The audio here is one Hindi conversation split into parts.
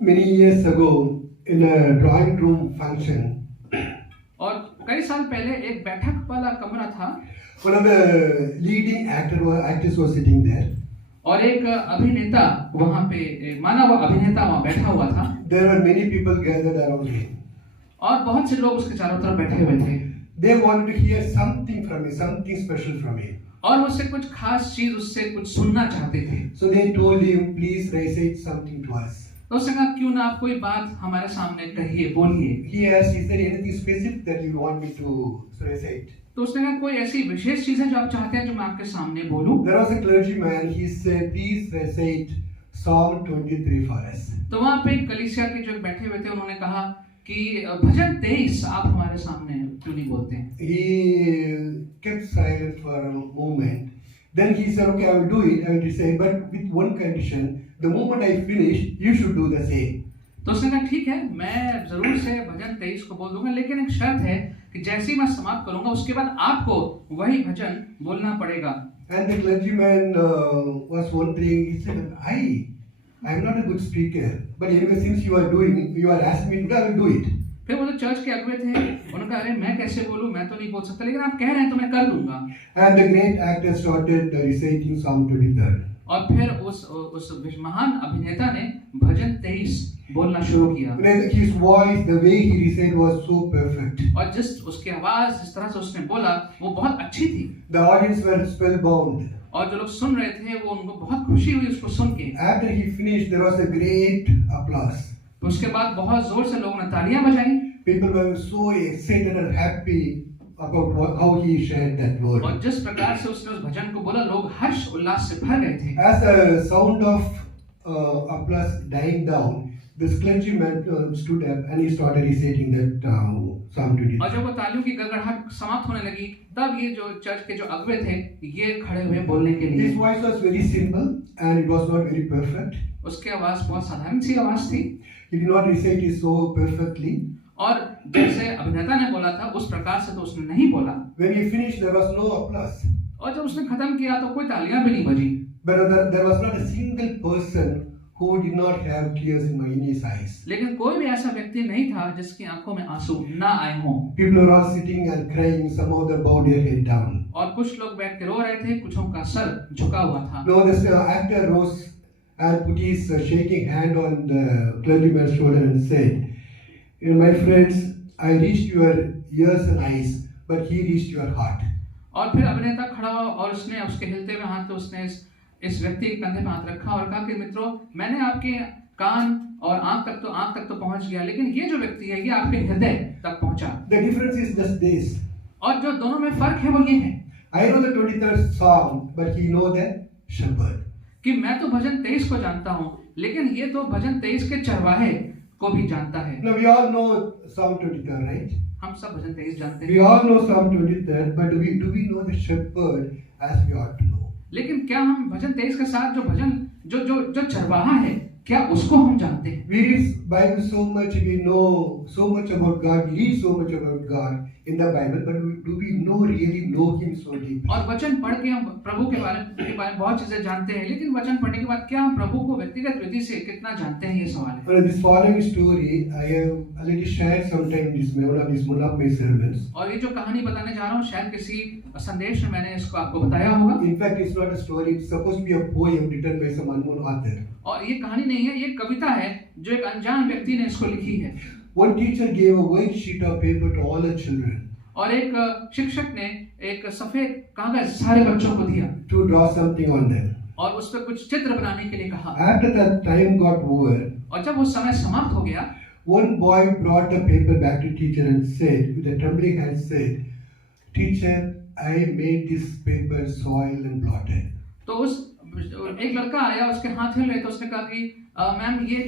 Many years ago, in a drawing room function, और कई साल पहले एक बैठक वाला कमरा था one of the leading actors was sitting there. और एक अभिनेता वहां पे मानव अभिनेता वहां बैठा हुआ था There were many people gathered around him. और बहुत से लोग उसके चारों तरफ बैठे हुए थे They wanted to hear something from him, something special from him. और वो उससे कुछ खास चीज उससे कुछ सुनना चाहते थे। So they told him, please recite something to us. तो उसने कहा क्यों ना आप कोई बात हमारे सामने कहिए, बोलिए। He asked, is there anything specific that you want me to recite? तो उसने कहा कोई ऐसी विशेष चीज है जो आप चाहते हैं जो मैं आपके सामने बोलूं? There was a clergyman. He said, please recite Psalm 23 for us. तो वहां पे कलीसिया के जो बैठे हुए थे उन्होंने कहा कि भजन 23 आप हमारे सामने क्यों नहीं बोलते हैं? He kept silent for a moment. Then he said, okay, I will do it. I will recite, but with one condition. The moment I finish, you should do the same. तो उसने कहा ठीक है मैं जरूर से भजन 23 को बोल दूंगा, लेकिन एक शर्त है कि जैसे ही मैं समाप्त करूंगा उसके बाद आपको वही भजन बोलना पड़ेगा। And the clergyman was wondering. He said, I am not a good speaker, but anyway, since you are asking me to do, I will do it. फिर वो जो चर्च के अगुवे थे उन्होंने कहा अरे मैं कैसे बोलूं, मैं तो नहीं बोल सकता, लेकिन आप कह रहे हैं तो मैं कर दूंगा। And the great actor started reciting Psalm 23. और फिर उस महान अभिनेता ने भजन 23 बोलना शुरू किया। His voice, the way he recited was so perfect. और उसकी आवाज जिस तरह से उसने बोला वो बहुत अच्छी थी। The audience were spellbound. और जो लोग सुन रहे थे वो उनको बहुत खुशी हुई उसको सुन के। After he finished, there was a great applause. उसके बाद बहुत जोर से लोगों ने तालियां बजाई। People were so excited and happy about how he shared that word. और जिस प्रकार से उसने उस भजन को बोला लोग हर्ष उल्लास से भर गए थे। As the sound of applause dying down, this clergyman stood up and he started reciting that Psalm 23. और जब वो तालियों की गड़गड़ाहट समाप्त होने लगी तब ये जो चर्च के जो अगुवे थे ये खड़े हुए बोलने के लिए। His voice was very simple and it was not very perfect. उसकी आवाज बहुत साधारण सी आवाज थी। He did not recite it so perfectly. और जैसे अभिनेता ने बोला था उस प्रकार से तो उसने नहीं बोला। When he finished, there was no applause. और जब उसने खत्म किया तो कोई तालियां भी नहीं बजी। But there was not a single person who did not have tears in his eyes. लेकिन कोई भी ऐसा व्यक्ति नहीं था जिसकी आंखों में आंसू ना आए हों। People were all sitting and crying. Some of them bowed their head down. और कुछ लोग बैठ के रो रहे थे, कुछों का सर झुका हुआ था। No, this actor rose and put his shaking hand on the clergyman's shoulder and said, my friends, I reached your ears and eyes, but he reached your heart. और फिर अभिनेता खड़ा हुआ और उसने उसके हिलते हुए हाथ पे उसने इस व्यक्ति के कंधे पे हाथ रखा और कहा कि मित्रों मैंने आपके कान और आंख तक तो पहुंच गया, लेकिन ये जो व्यक्ति है ये आपके हृदय तक पहुंचा। The difference is just this. और जो दोनों में फर्क है वो ये है। I know the 23rd Psalm, but he know the shepherd. कि मैं तो भजन 23 को जानता हूँ, लेकिन ये तो भजन 23 के चरवाहे को भी जानता है। Now we all know Psalm 23rd, right? हम सब भजन 23 जानते हैं। We all know Psalm 23rd, but do we know the shepherd as we ought to know? लेकिन क्या हम भजन 23 के साथ जो भजन जो चरवाहा है क्या उसको हम जानते हैं? We read Bible so much, we know so much about God, we read so much about God in the Bible, but do we really know Him so deeply? और वचन पढ़ के हम प्रभु के बारे में बहुत चीजें जानते हैं, लेकिन वचन पढ़ने के बाद क्या हम प्रभु को व्यक्तिगत रीति से कितना जानते हैं, ये सवाल है। Well, this following story I have already shared sometime with one of my servants. और ये जो कहानी बताने जा रहा हूँ शायद किसी संदेश में मैंने इसको आपको बताया होगा। In fact, it's not a story; it's supposed to be a poem written by some unknown author. और ये कहानी नहीं है, ये कविता है जो एक अनजान व्यक्ति ने इसको लिखी है। One teacher gave a white sheet of paper to all the children. और एक शिक्षक ने एक सफेद कागज सारे बच्चों को दिया to draw something on them. और उस पर कुछ चित्र बनाने के लिए कहा। After that time got over, और जब वो समय समाप्त हो गया, one boy brought the paper back to teacher and said, with a trembling hand said, "Teacher, I made this paper soiled and blotted." तो एक लड़का आया, उसके हाथ हिल रहे थे, उसने कहा कि मैम ये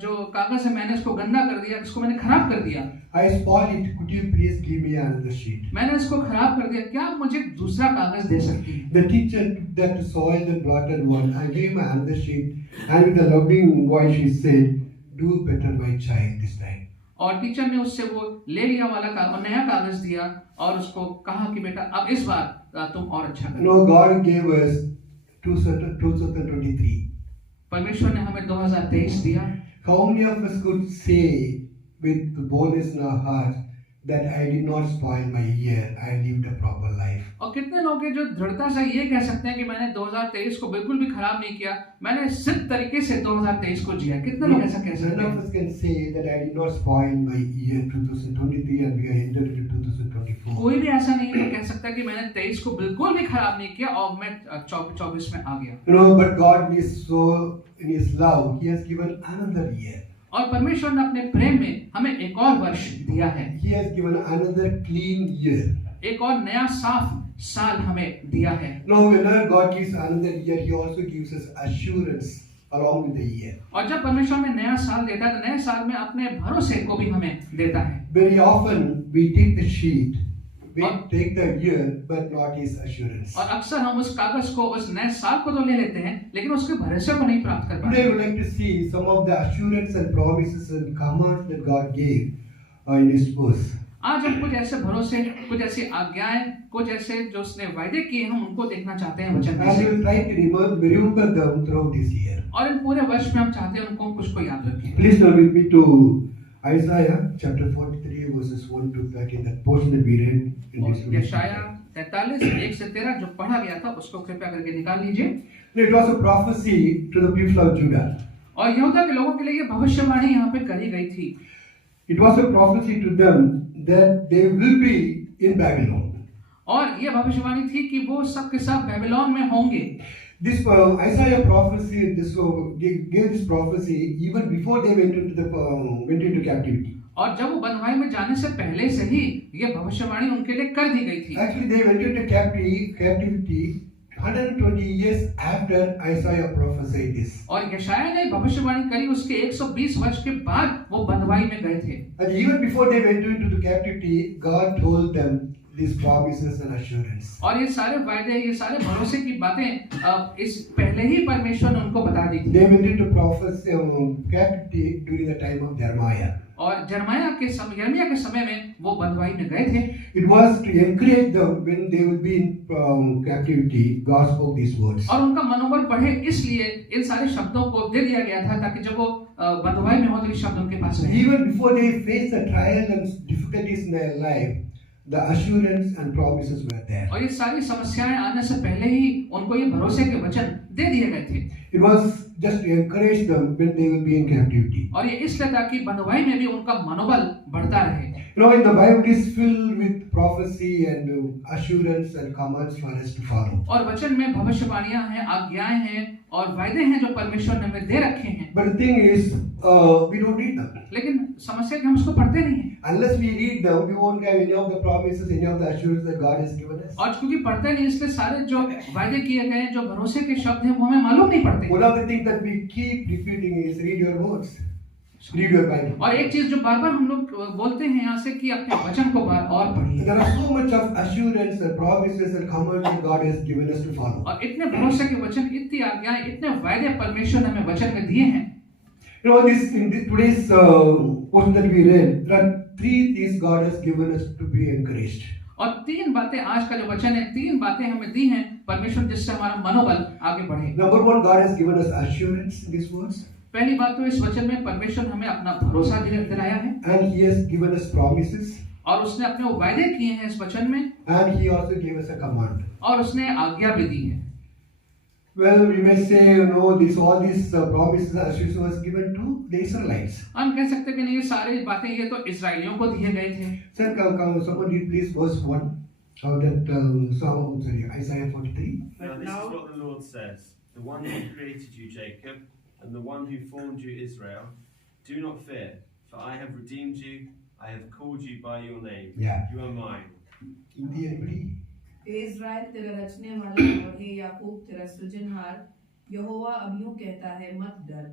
जो कागज है मैंने इसको गंदा कर दिया, इसको मैंने खराब कर दिया। I spoiled it. Could you please give me another sheet? मैंने इसको खराब कर दिया, क्या आप मुझे दूसरा कागज दे सकती हैं? The teacher took that soiled and blotted one and gave him another sheet, and with a loving voice she said, "Do better, my child, this time." और टीचर ने उससे वो ले लिया वाला नया कागज दिया और उसको कहा कि बेटा अब इस बार तुम और अच्छा करो। No, God gave us 2023. परमेश्वर ने हमें 2023 दिया। How many of us could say with the boldness in our heart that I did not spoil my year, I lived a proper life? और कितने लोग हैं जो दृढ़ता से ये कह सकते हैं कि मैंने 2023 को बिल्कुल भी खराब नहीं किया, मैंने सिद्ध तरीके से 2023 को जिया? कितने लोग ऐसा कह सकते None of हैं? us can say that I did not spoil my year 2023 and we are entered into 2024. कोई भी ऐसा नहीं है जो कह सकता कि मैंने 23 को बिल्कुल भी खराब नहीं किया और मैं 24 में आ गया। But God is so in His love, He has given another year. और परमेश्वर ने अपने प्रेम में हमें एक और वर्ष दिया है, He has given another clean year. एक और नया साफ साल हमें दिया है। Now, whenever God gives another year, He also gives us assurance along with the year. और जब परमेश्वर हमें नया साल देता है तो नए साल में अपने भरोसे को भी हमें देता है। Very often we take the sheet, we take the year, but not His assurance. और अक्सर हम उस कागज को, उस नए साल को तो ले लेते हैं, लेकिन उसके भरोसे को नहीं प्राप्त कर Today, I पाते। would like to see some of the assurance and promises and commands that God gave in His verse. आज हम कुछ ऐसे भरोसे, कुछ ऐसी आज्ञाएं, कुछ ऐसे जो उसने वायदे किए हैं, हम उनको देखना चाहते हैं वचन में And we से। will try to remember them throughout this year. और इन पूरे वर्ष में हम चाहते हैं उनको कुछ को याद रखें। Please turn with me to Isaiah chapter 43 verses 1 to 13, that portion that we read in this और यशाया 43 1 से 13 जो पढ़ा गया था उसको कृपया करके निकाल लीजिए। It was a prophecy to the people of Judah. और यहूदा के लोगों के लिए ये भविष्यवाणी यहाँ पे करी गई थी। It was a prophecy to them that they will be in Babylon. और ये भविष्यवाणी थी कि वो सब के सब बेबीलोन में होंगे। This Isaiah prophecy, gave this prophecy even before they went into captivity. और जब वो बंधुआई में जाने से पहले से ही ये भविष्यवाणी उनके लिए कर दी गई थी। Actually, they went into captivity 120 years after Isaiah prophesied this. और यशाया ने भविष्यवाणी करी उसके 120 वर्ष के बाद वो बंधुआई में गए थे। And even before they went into the captivity, God told them these promises and assurance. और ये सारे वायदे, ये सारे भरोसे की बातें इस पहले ही परमेश्वर ने उनको बता दी थी। They went into captivity during the time of Jeremiah. और यर्मिया के समय में वो बंधुआई में गए थे। It was to encourage them when they will be in captivity. God spoke these words. और उनका मनोबल बढ़े इसलिए इन सारे शब्दों को दे दिया गया था ताकि जब वो बंधुआई में हो तो ये शब्द उनके पास रहे। Even before they face the trials and difficulties in their life, the assurance and promises were there. और ये सारी समस्याएं आने से पहले ही उनको ये भरोसे के वचन दे दिए गए थे। It was just to encourage them when they will be in captivity. और ये इसलिए ताकि बंधुआई में भी उनका मनोबल बढ़ता रहे। You know, in the Bible is filled with prophecy and assurance and commands for us to follow. और वचन में भविष्यवाणियां हैं, आज्ञाएं हैं और वायदे हैं जो परमेश्वर ने हमें दे रखे हैं। But the thing is, we don't read them. लेकिन समस्या कि हम उसको पढ़ते नहीं हैं। Unless we read them, we won't have any of the promises, any of the assurance that God has given us. और क्योंकि पढ़ते नहीं इसलिए सारे जो वायदे किए गए, जो भरोसे के शब्द हैं वो हमें मालूम नहीं पड़ते। One of the things that we keep repeating is read your words, read your Bible. और एक चीज जो बार बार हम लोग बोलते हैं यहाँ से कि अपने वचन को बार और पढ़िए। There are so much of assurance and promises and commands that God has given us to follow. और इतने भरोसे के वचन, इतनी आज्ञाएं, इतने वायदे परमेश्वर ने हमें वचन में दिए हैं। You know, in today's portion that we read, there are three things God has given us to be encouraged. और तीन बातें, आज का जो वचन है, तीन बातें हमें दी हैं परमेश्वर जिससे हमारा मनोबल आगे बढ़े। Number one, God has given us assurance in these words. पहली बात तो इस वचन में परमेश्वर हमें अपना भरोसा दिलाया है And He has given us promises. और उसने अपने वो वायदे किए हैं इस वचन में And He also gave us a command. और उसने आज्ञा भी दी है। Well, we may say, all these promises and assurances was given to the Israelites. हम कह सकते हैं कि नहीं, ये सारी बातें ये तो इस्राएलियों को दिए गए थे। Sir, someone read please verse 1 of that Isaiah 43. Now this is what the Lord says: the one who created you, Jacob, and the one who formed you, Israel, do not fear, for I have redeemed you. I have called you by your name. Yeah. You are mine. Hindi, anybody? हे इस्राएल तेरा रचने वाला और हे याकूब तेरा सृजनहार, यहोवा अब यूं कहता है, मत डर,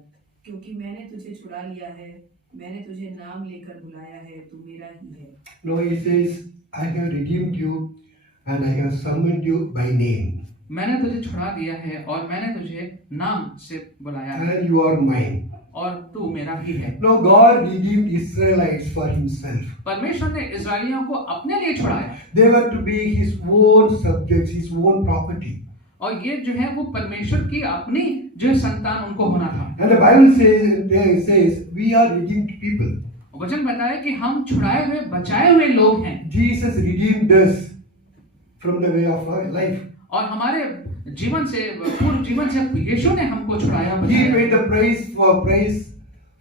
क्योंकि मैंने तुझे छुड़ा लिया है, मैंने तुझे नाम लेकर बुलाया है, तू मेरा ही है। No, He says, I have redeemed you and I have summoned you by name. मैंने तुझे छुड़ा दिया है और मैंने तुझे नाम से बुलाया है And you are mine. और तू मेरा ही है। Now God redeemed Israelites for Himself. परमेश्वर ने इस्राएलियों को अपने लिए छुड़ाया They were to be His own subjects, His own property. और ये जो है वो परमेश्वर की अपनी जो है संतान उनको होना था। And the Bible says we are redeemed people. वचन बताया कि हम छुड़ाए हुए बचाए हुए लोग हैं Jesus redeemed us from the way of our life. और हमारे जीवन से पूर्व जीवन से यीशु ने हमको छुड़ाया He बचाया। paid the price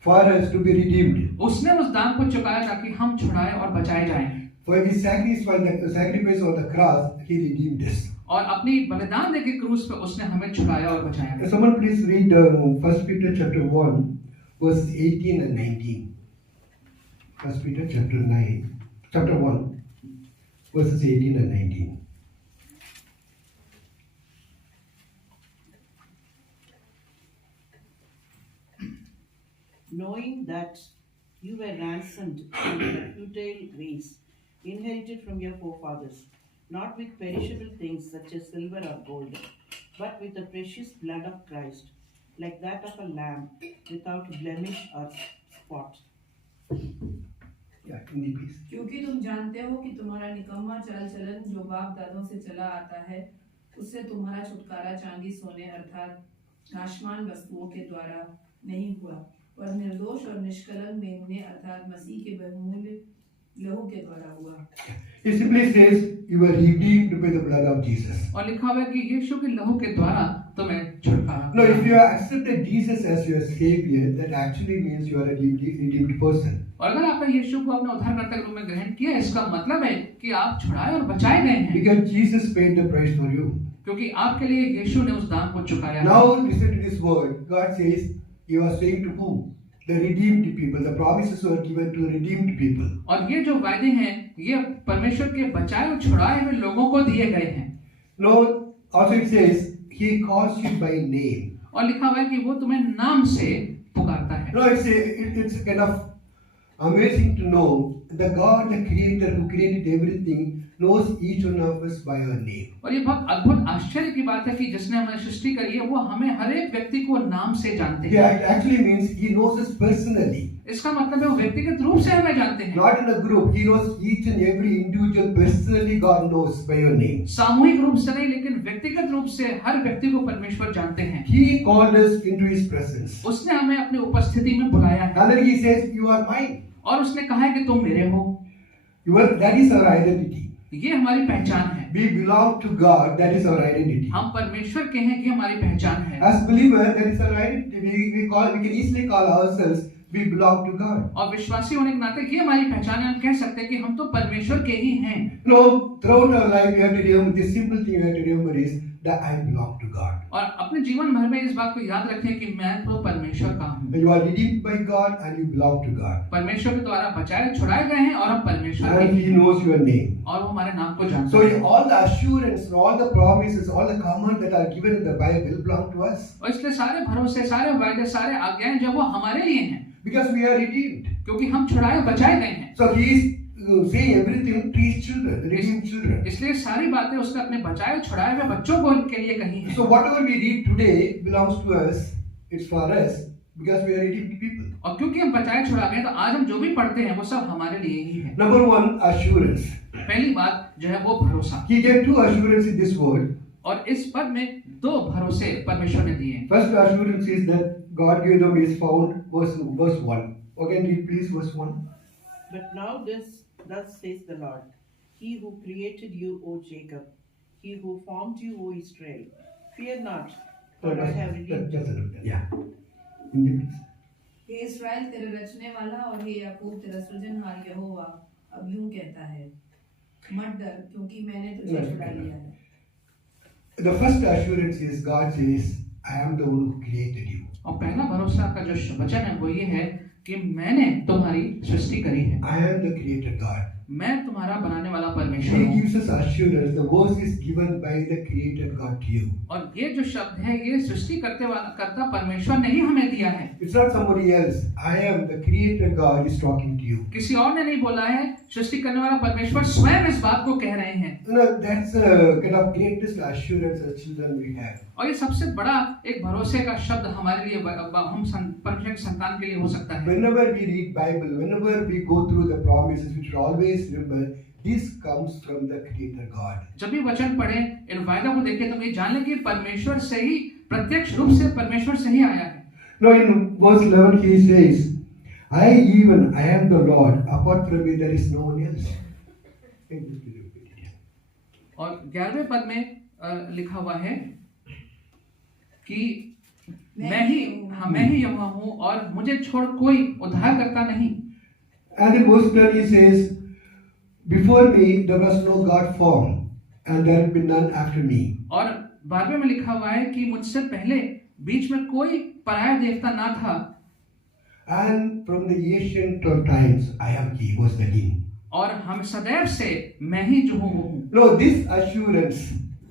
for us to be redeemed. उसने उस दाम को चुकाया ताकि हम छुड़ाए और बचाए जाएं। For his sacrifice on the cross, he redeemed us. और अपनी बलिदान देके क्रूस पे उसने हमें छुड़ाया और बचाया। Someone please read 1 Peter chapter 1 verses 18 and 19. 1 Peter chapter 1 verses 18 and 19. Knowing that you were ransomed from the futile ways inherited from your forefathers, not with perishable things such as silver or gold, but with the precious blood of Christ, like that of a lamb without blemish or spot. Yeah, Hindi please. क्योंकि तुम जानते हो कि तुम्हारा निकम्मा चाल चलन जो बाप दादों से चला आता है, उससे तुम्हारा छुटकारा चांदी सोने अर्थात नाशमान वस्तुओं के द्वारा नहीं हुआ, पर निर्दोष और निष्कलंक मेमने अर्थात मसीह के बहुमूल्य लहू के द्वारा हुआ। It simply says you were redeemed by the blood of Jesus. और लिखा हुआ है कि यीशु के लहू के द्वारा तुम्हें छुटकारा। Now, if you have accepted Jesus as your savior, that actually means you are a redeemed person. और अगर आपने यीशु को अपने उद्धारकर्ता के रूप में ग्रहण किया, इसका मतलब है कि आप छुड़ाए और बचाए गए हैं। Because Jesus paid the price for you. क्योंकि आपके लिए यीशु ने उस दाम को चुकाया। Now listen to this word. God says, you are saying to whom? The redeemed people. The promises were given to the redeemed people. और ये जो वायदे हैं, ये परमेश्वर के बचाए और छुड़ाए हुए लोगों को दिए गए हैं। Now, also it says, He calls you by name. और लिखा हुआ है कि वो तुम्हें नाम से पुकारता है। Now it's kind of amazing to know the God, the Creator who created everything, knows each one of us by our name. और ये बहुत अद्भुत आश्चर्य की बात है कि जिसने हमें सृष्टि करी है, वो हमें हर एक व्यक्ति को नाम से जानते हैं। Yeah, it actually means He knows us personally. इसका मतलब है वो व्यक्तिगत रूप से हमें जानते हैं। Not in a group. He knows each and every individual personally. God knows by your name. सामूहिक रूप से नहीं, लेकिन व्यक्तिगत रूप से हर व्यक्ति को परमेश्वर जानते हैं। He called us into His presence. उसने हमें अपनी उपस्थिति में बुलाया है। And then He says, "You are mine." और उसने कहा है कि तुम मेरे हो। That is our identity. ये हमारी पहचान है। We belong to God. That is our identity. हम परमेश्वर के हैं, ये हमारी पहचान है। As believer, that is our identity. We can easily call ourselves. We belong to God. और विश्वासी होने के नाते ये हमारी पहचान है। हम कह सकते हैं कि हम तो परमेश्वर के ही हैं। No, throughout our life, we have to remember this simple thing. We have to remember is that I belong to God. और अपने जीवन भर में इस बात को याद रखें कि मैं तो परमेश्वर का हूँ। You are redeemed by God and you belong to God. परमेश्वर के द्वारा बचाए छुड़ाए गए हैं और हम परमेश्वर के And He knows your name. और वो हमारे नाम को जानते So हैं। all the assurance, all the promises, all the commands that are given in the Bible belong to us. और इसलिए सारे भरोसे, सारे वायदे, सारे आज्ञाएं जो वो हमारे लिए हैं, Because we are redeemed. क्योंकि हम छुड़ाए बचाए गए हैं। So He is saying everything to His children, the redeemed children. इसलिए सारी बातें उसने अपने बचाए छुड़ाए हुए बच्चों को के लिए कही हैं। So whatever we read today belongs to us. It's for us because we are redeemed people. और क्योंकि हम बचाए छुड़ा गए, तो आज हम जो भी पढ़ते हैं वो सब हमारे लिए ही है। Number one, assurance. पहली बात जो है वो भरोसा। He gave two assurance in this word. और इस पद में दो भरोसे परमेश्वर ने दिए। First assurance is that God gave them is found verse 1. Okay, read please verse 1. But now thus says the Lord, He who created you, O Jacob, He who formed you, O Israel, fear not, for I have redeemed you. Yeah. Hindi please. हे इस्राएल तेरे रचने वाला और हे याकूब तेरा सृजनहार यहोवा अब यूं कहता है, मत डर क्योंकि मैंने तुझे छुड़ा लिया है। The first assurance is God says, I am the one who created you. और पहला भरोसा का जो वचन है वो ये है कि मैंने तुम्हारी सृष्टि करी है। I am the creator God. मैं तुम्हारा बनाने वाला परमेश्वर He हूँ। gives us assurance. The verse is given by the creator God to you. और ये जो शब्द है ये सृष्टि करता परमेश्वर ने ही हमें दिया है। It's not somebody else. I am the creator God is talking to you. किसी और ने नहीं बोला है, सृष्टि करने वाला परमेश्वर स्वयं इस बात को कह रहे हैं। You know, that's the kind of greatest assurance as children we have. और ये सबसे बड़ा एक भरोसे का शब्द हमारे लिए हम परमेश्वर की संतान के लिए हो सकता है। Whenever we read Bible, whenever we go through the promises, we should always remember This comes from the Creator God. जब भी वचन पढ़े, इन वायदों को देखें तो ये जान लें कि परमेश्वर से ही, प्रत्यक्ष रूप से परमेश्वर से ही आया है। Now in verse 11 he says, I am the Lord, apart from me there is no one else. और 11वें पद में लिखा हुआ है कि मैं ही यहोवा हूँ और मुझे छोड़ कोई उद्धार करता नहीं। And in verse 10 he says, before me there was no God formed, and there will be none after me. और 12वें में लिखा हुआ है कि मुझसे पहले बीच में कोई पराया देवता ना था। And from the ancient times I am He, was the king. और हम सदैव से मैं ही जो हूँ वो हूँ। Now this assurance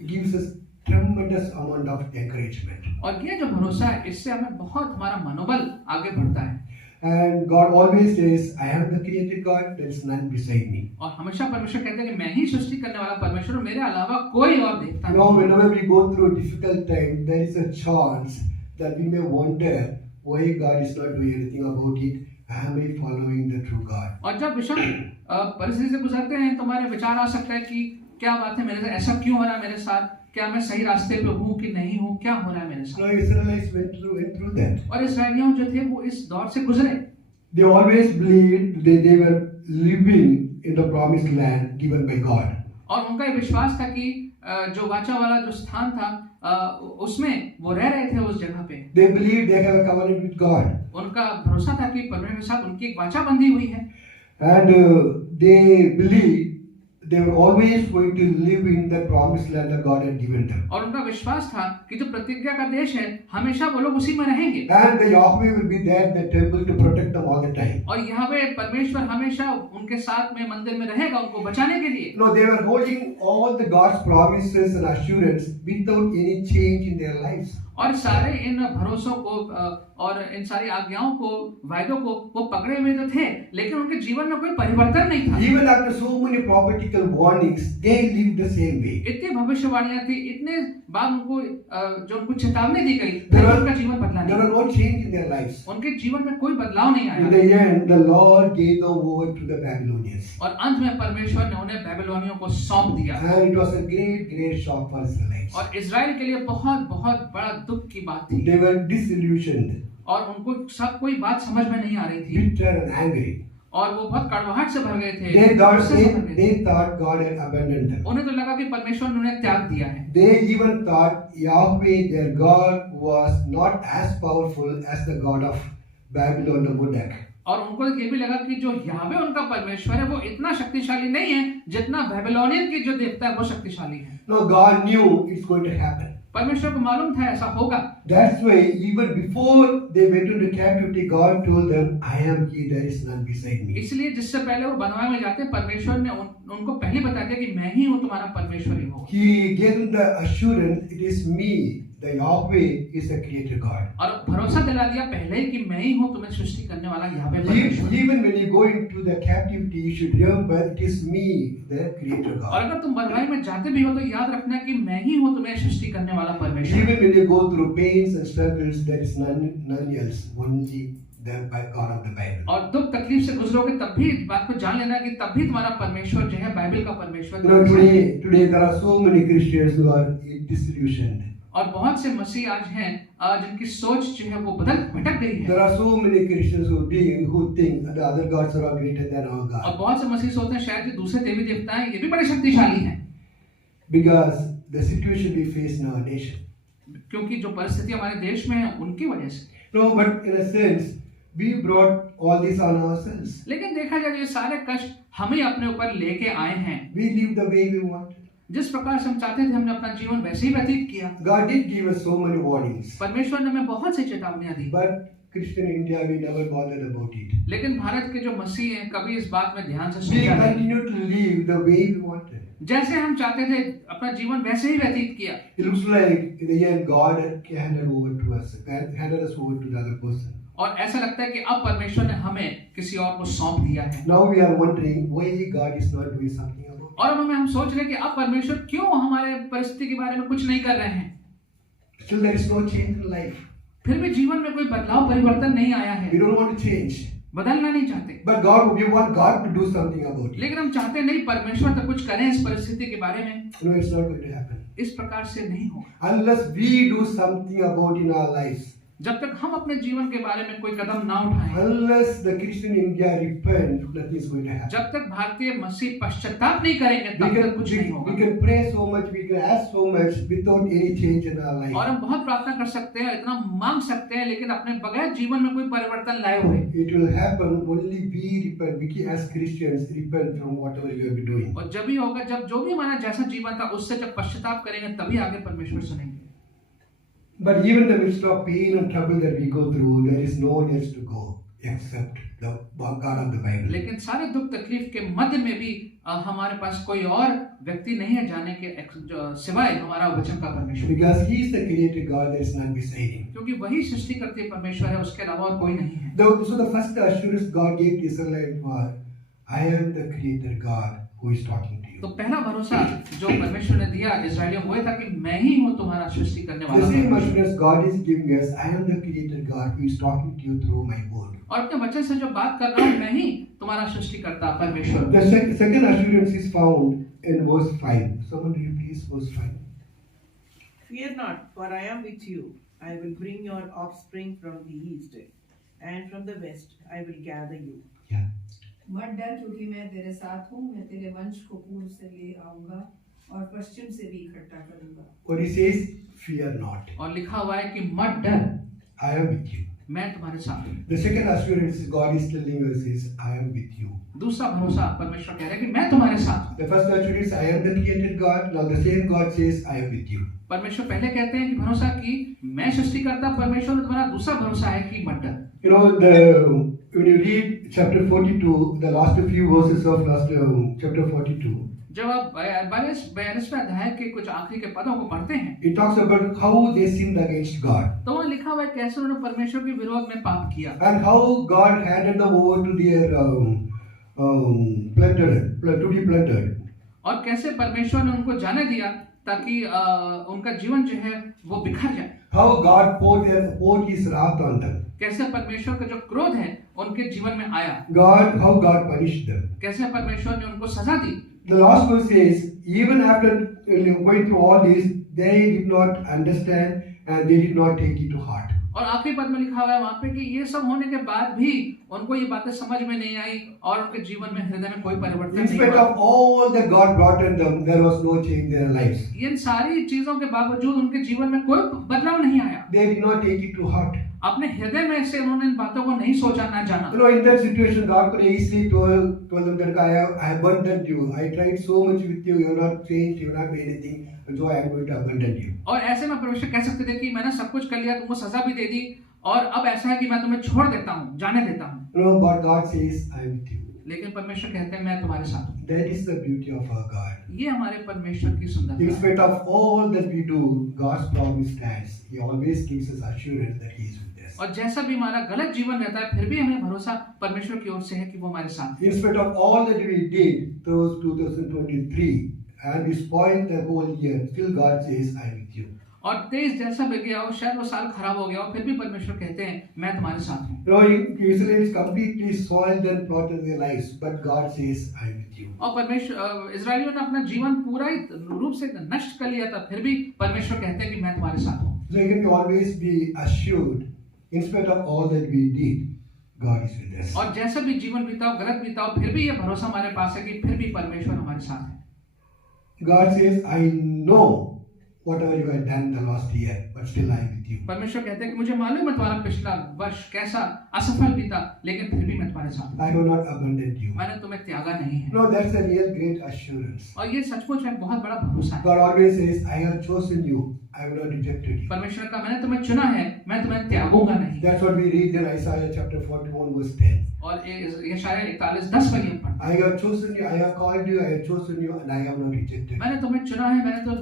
gives us tremendous amount of encouragement. और ये जो भरोसा है, इससे हमें बहुत हमारा मनोबल आगे बढ़ता है। And God always says, I am the creator God, there is none beside me. और हमेशा परमेश्वर कहते हैं कि मैं ही सृष्टि करने वाला परमेश्वर हूँ, मेरे अलावा कोई और देखता नहीं। Now whenever we go through difficult time, there is a chance that we may wonder why God is not doing anything about it. Am I following the true God? और जब विषम परिस्थिति से गुजरते हैं, तुम्हारे विचार आ सकता है कि क्या बात है, मेरे साथ ऐसा क्यों हो रहा है, मेरे साथ क्या मैं सही रास्ते पे हूँ कि नहीं हूँ, क्या हो रहा है मेरे साथ। Now Israelites went through that. और इस्राएलियों जो थे वो इस दौर से गुजरे। They always believed that they were living in the promised land given by God. और उनका ये विश्वास था कि जो वाचा वाला जो स्थान था उसमें वो रह रहे थे उस जगह पे। They believed they have a covenant with God. उनका भरोसा था कि परमेश्वर के साथ उनकी एक वाचा बंधी हुई है। And they believed they were always going to live in the promised land that God had given them. और उनका विश्वास था कि जो प्रतिज्ञा का देश है, हमेशा वो लोग उसी में रहेंगे। And the Yahweh will be there in the temple to protect them all the time. और यहाँ पे परमेश्वर हमेशा उनके साथ में मंदिर में रहेगा उनको बचाने के लिए। No, they were holding all the God's promises and assurance without any change in their lives. और सारे इन भरोसों को और इन सारी आज्ञाओं को, वायदों को वो पकड़े हुए तो थे, लेकिन उनके जीवन में कोई परिवर्तन नहीं था। Even after so many prophetical warnings, they lived the same way. इतनी भविष्यवाणियां थी, इतने बाद उनको जो उनको चेतावनी दी गई, उनका जीवन बदला There नहीं। was no change in their lives. उनके जीवन में कोई बदलाव नहीं In आया। the end, the Lord gave them over to the Babylonians. और अंत में परमेश्वर ने उन्हें बेबीलोनियों को सौंप दिया। And it was a great shock for Israelites. और इजराइल के लिए बहुत बहुत बड़ा दुख की बात थी। They were disillusioned, और उनको सब कोई बात समझ में नहीं आ रही थी। bitter and angry. और वो बहुत कड़वाहट से भर गए थे। They thought God had abandoned them. उन्हें तो लगा कि परमेश्वर ने उन्हें त्याग दिया है। They even thought Yahweh, their God, was not as powerful as the God of Babylon, the Mordek. और उनको ये भी लगा कि जो याहवे उनका परमेश्वर है वो इतना शक्तिशाली नहीं है जितना बेबीलोनियन की जो देवता है वो शक्तिशाली है। No, God knew it's going to happen. परमेश्वर को मालूम था ऐसा होगा। That's why even before they went into captivity, God told them, I am He, there is none beside me. इसलिए जिससे पहले वो बनवाए में जाते परमेश्वर ने उनको पहले बता दिया कि मैं ही हूँ तुम्हारा परमेश्वर ही होगा। He gave them the assurance, it is me, the Yahweh is the creator God. और भरोसा दिला दिया पहले ही कि मैं ही हूँ तुम्हें सृष्टि करने वाला याहवे परमेश्वर। Even when you go into the captivity, you should remember it is me, the creator God. और अगर तुम बनवाई में जाते भी हो तो याद रखना कि मैं ही हूँ तुम्हें सृष्टि करने वाला परमेश्वर। Even when you go through pains and struggles, there is none else, only the God of the Bible. और दुख तकलीफ से गुजरोगे तब भी इस बात को जान लेना कि तब भी तुम्हारा परमेश्वर जो है बाइबल का परमेश्वर। You know, today there are so many Christians who are disillusioned. और बहुत से मसीह आज हैं जिनकी सोच जो है वो भटक गई है। There are so many Christians who think the other gods are greater than our God. और बहुत से मसीह सोचते हैं शायद जो दूसरे देवी देवता हैं ये भी बड़े शक्तिशाली हैं। Because the situation we face in our nation. क्योंकि जो परिस्थिति हमारे देश में है उनकी वजह से। No, but in a sense, we brought all this on ourselves. लेकिन देखा जाए ये सारे कष्ट हम ही अपने ऊपर लेके आए हैं। We live the way we want. जिस प्रकार से हम चाहते थे हमने अपना जीवन वैसे ही व्यतीत किया। God did give us so many warnings. परमेश्वर ने हमें बहुत सी चेतावनियां दी। But Christian India, we never bothered about it. लेकिन भारत के जो मसीह हैं कभी इस बात में ध्यान से We सोचा नहीं। continue to live the way we wanted. जैसे हम चाहते थे अपना जीवन वैसे ही व्यतीत किया। It looks like in the end God had handed us over to the other person. और ऐसा लगता है कि अब परमेश्वर ने हमें किसी और को सौंप दिया है। Now we are wondering why God is not doing something about it. और अब हम सोच रहे हैं कि अब परमेश्वर क्यों हमारे परिस्थिति के बारे में कुछ नहीं कर रहे हैं। Still there is no change in life. फिर भी जीवन में कोई बदलाव परिवर्तन नहीं आया है। We don't want to change. बदलना नहीं चाहते, But God, we want God to do something about it. लेकिन हम चाहते नहीं परमेश्वर तो कुछ करें इस परिस्थिति के बारे में। No, it's not going to happen. इस प्रकार से नहीं होगा। Unless we do something about in our lives. जब तक हम अपने जीवन के बारे में कोई कदम ना उठाएं, Unless the Christian India repent, nothing is going to happen. जब तक भारतीय मसीह पश्चाताप नहीं करेंगे We तब can, तक कुछ नहीं we होगा। can pray so much, we can ask so much without any change in our और life. हम बहुत प्रार्थना कर सकते हैं, इतना मांग सकते हैं, लेकिन अपने बगैर जीवन में कोई परिवर्तन लाए हुए। It will happen only we repent. We as Christians repent from whatever you have been doing. और जब ही होगा जब जो भी हमारा जैसा जीवन था उससे जब पश्चाताप करेंगे तभी आगे परमेश्वर सुनेंगे। But even in the midst of pain and trouble that we go through, there is no one else to go except the God of the Bible. लेकिन सारे दुख तकलीफ के मध्य में भी हमारे पास कोई और व्यक्ति नहीं है जाने के सिवाय हमारा वचन का परमेश्वर, Because He is the creator God, there is none beside Him. क्योंकि वही सृष्टि करती परमेश्वर है, उसके अलावा और कोई नहीं है। So the first assurance God gave to Israelite was, I am the creator God who is talking to you. तो पहला भरोसा जो परमेश्वर ने दिया इस्राएलियों को वो था कि मैं ही हूँ तुम्हारा सृष्टि करने The वाला। same assurance God is giving us, I am the creator God who is talking to you through my word. और अपने वचन से जो बात कर रहा हूँ मैं ही तुम्हारा सृष्टिकर्ता परमेश्वर। The second assurance is found in verse 5. Someone read please verse 5. Fear not, for I am with you. I will bring your offspring from the east, and from the west I will gather you. Yeah. मत डर क्योंकि मैं तेरे साथ हूँ, मैं तेरे वंश को पूर्व से ले आऊंगा और पश्चिम से भी इकट्ठा करूंगा। What he says, fear not. और लिखा हुआ है कि मत डर, I am with you. मैं तुम्हारे साथ हूँ। The second assurance God is telling us is, I am with you. दूसरा भरोसा परमेश्वर कह रहे हैं कि मैं तुम्हारे साथ हूँ। The first assurance, I am the created God. Now the same God says, I am with you. परमेश्वर पहले कहते हैं कि भरोसा की मैं सृष्टिकर्ता परमेश्वर हूँ, तुम्हारा दूसरा भरोसा है कि मत डर। You know, when you read chapter 42, the last few verses of chapter 42, जब आप 42वें अध्याय के कुछ आखिरी के पदों को पढ़ते हैं it talks about how they sinned against God तो वहाँ लिखा हुआ है कैसे उन्होंने परमेश्वर के विरोध में पाप किया and how God handed them over to their to be plundered. और कैसे परमेश्वर ने उनको जाने दिया ताकि उनका जीवन जो है वो बिखर जाए। How God poured His wrath on them. कैसे परमेश्वर का जो क्रोध है उनके जीवन में आया, How God punished them. कैसे परमेश्वर ने उनको सजा दी। The last verse says, even after going through all this, they did not understand and they did not take it to heart. और आखिरी पद में लिखा हुआ है वहाँ पे कि ये सब होने के बाद भी उनको ये बातें समझ में नहीं आई और उनके जीवन में हृदय में कोई परिवर्तन In नहीं spite हुआ। of all that God brought in them, there was no change in their lives. इन सारी चीजों के बावजूद उनके जीवन में कोई बदलाव नहीं आया। They did not take it to heart. अपने हृदय में से उन्होंने इन बातों को नहीं सोचा ना जाना। You know, in that situation, God could easily told them that I abandoned you. I tried so much with you. You have not changed. You have not made anything. So I am going to abandon you. और ऐसे में परमेश्वर कह सकते थे कि मैंने सब कुछ कर लिया, तुमको सजा भी दे दी और अब ऐसा है कि मैं तुम्हें छोड़ देता हूँ, जाने देता हूँ। No, but God says, I am with you. लेकिन परमेश्वर कहते हैं मैं तुम्हारे साथ हूँ। That is the beauty of our God. ये हमारे परमेश्वर की In सुंदरता है। spite of all that we do, God's promise stands. He always gives us assurance that He is with us. और जैसा भी हमारा गलत जीवन रहता है फिर भी हमें भरोसा परमेश्वर की ओर से है कि वो हमारे साथ है। In spite of all that we did through 2023, and we spoiled the whole year, still God says, I am with you. और 23 जैसा भी गया हो, शायद वो साल खराब हो गया हो, फिर भी परमेश्वर कहते हैं मैं तुम्हारे साथ हूँ। You know, Israelites completely spoiled and plotted their lives, but God says, I am with you. और परमेश्वर इजरायलियों ने अपना जीवन पूरा ही रूप से नष्ट कर लिया था, फिर भी परमेश्वर कहते हैं कि मैं तुम्हारे साथ हूँ। So you can always be assured, in spite of all that we did, God is with us. और जैसा भी जीवन बीता हो, गलत बीता हो, फिर भी ये भरोसा हमारे पास है कि फिर भी परमेश्वर हमारे साथ है। God says, I know whatever you have done the last year, but still I am with you. परमेश्वर कहते हैं कि मुझे मालूम है तुम्हारा पिछला वर्ष कैसा असफल बीता, लेकिन फिर भी मैं तुम्हारे साथ हूँ। I have not abandoned you. मैंने तुम्हें त्यागा नहीं है। No, that's a real great assurance. और ये सचमुच एक बहुत बड़ा भरोसा है। God always says, I have chosen you. I have not rejected you. परमेश्वर का मैंने तुम्हें चुना है, मैं तुम्हें त्यागूंगा नहीं। That's what we read in Isaiah chapter 41 verse 10. और यशायाह 41:10 पर ये पढ़ते I have chosen you, I have called you, I have chosen you, and I have not rejected you. मैंने तुम्हें चुना है, मैंने तुम्हें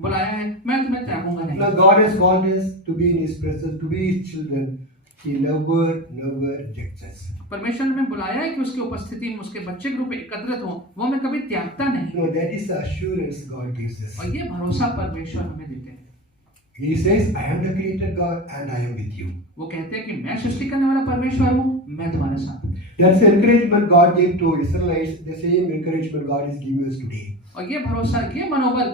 बुलाया है, मैं तुम्हें त्यागूंगा नहीं। Now God has called us to be in His presence, to be His children. He never rejects us. परमेश्वर ने हमें बुलाया है कि उसकी उपस्थिति में उसके बच्चे के रूप में एकत्रित हो, वो हमें कभी त्यागता नहीं। No, that is the assurance God gives us. और ये भरोसा परमेश्वर हमें देते हैं। He says, I am the creator God and I am with you. वो कहते हैं कि मैं सृष्टि करने वाला परमेश्वर हूँ, मैं तुम्हारे साथ हूँ। That's the encouragement God gave to Israelites. The same encouragement God is giving us today. और ये भरोसा, ये मनोबल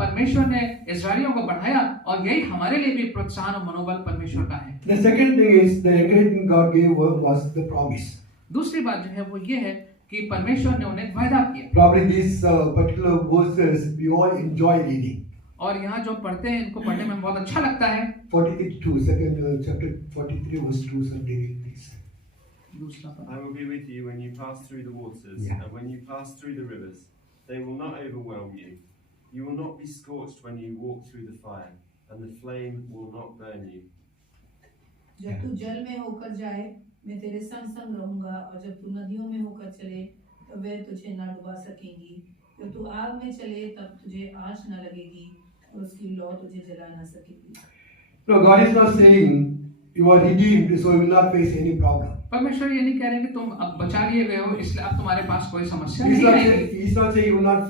परमेश्वर ने इस्राएलियों को बढ़ाया, और यही हमारे लिए भी प्रोत्साहन और मनोबल परमेश्वर का है। The second thing is the encouragement God gave was the promise. दूसरी बात जो है वो ये है कि परमेश्वर ने उन्हें वायदा किया। Probably these particular verses we all enjoy reading. और यहाँ जो हम पढ़ते हैं, इनको पढ़ने में बहुत अच्छा लगता है। 43:2, second chapter 43 verse 2. Somebody read please. दूसरा पद। I will be with you when you pass through the waters, Yeah. and when you pass through the rivers. They will not overwhelm you. You will not be scorched when you walk through the fire, and the flame will not burn you. जब तू जल में होकर जाए, मैं तेरे संग संग रहूंगा, और जब तू नदियों में होकर चले, तो वे तुझे न डुबा सकेंगी। जब तू आग में चले, तब तुझे आँच न लगेगी, और उसकी लौ तुझे जला न सकेगी। No, God is not saying you are redeemed, so you will not face any problem. परमेश्वर ये नहीं कह रहे कि तुम अब बचा लिए गए हो, इसलिए अब तुम्हारे पास कोई समस्या He's नहीं not आएगी। saying, he's not saying you will not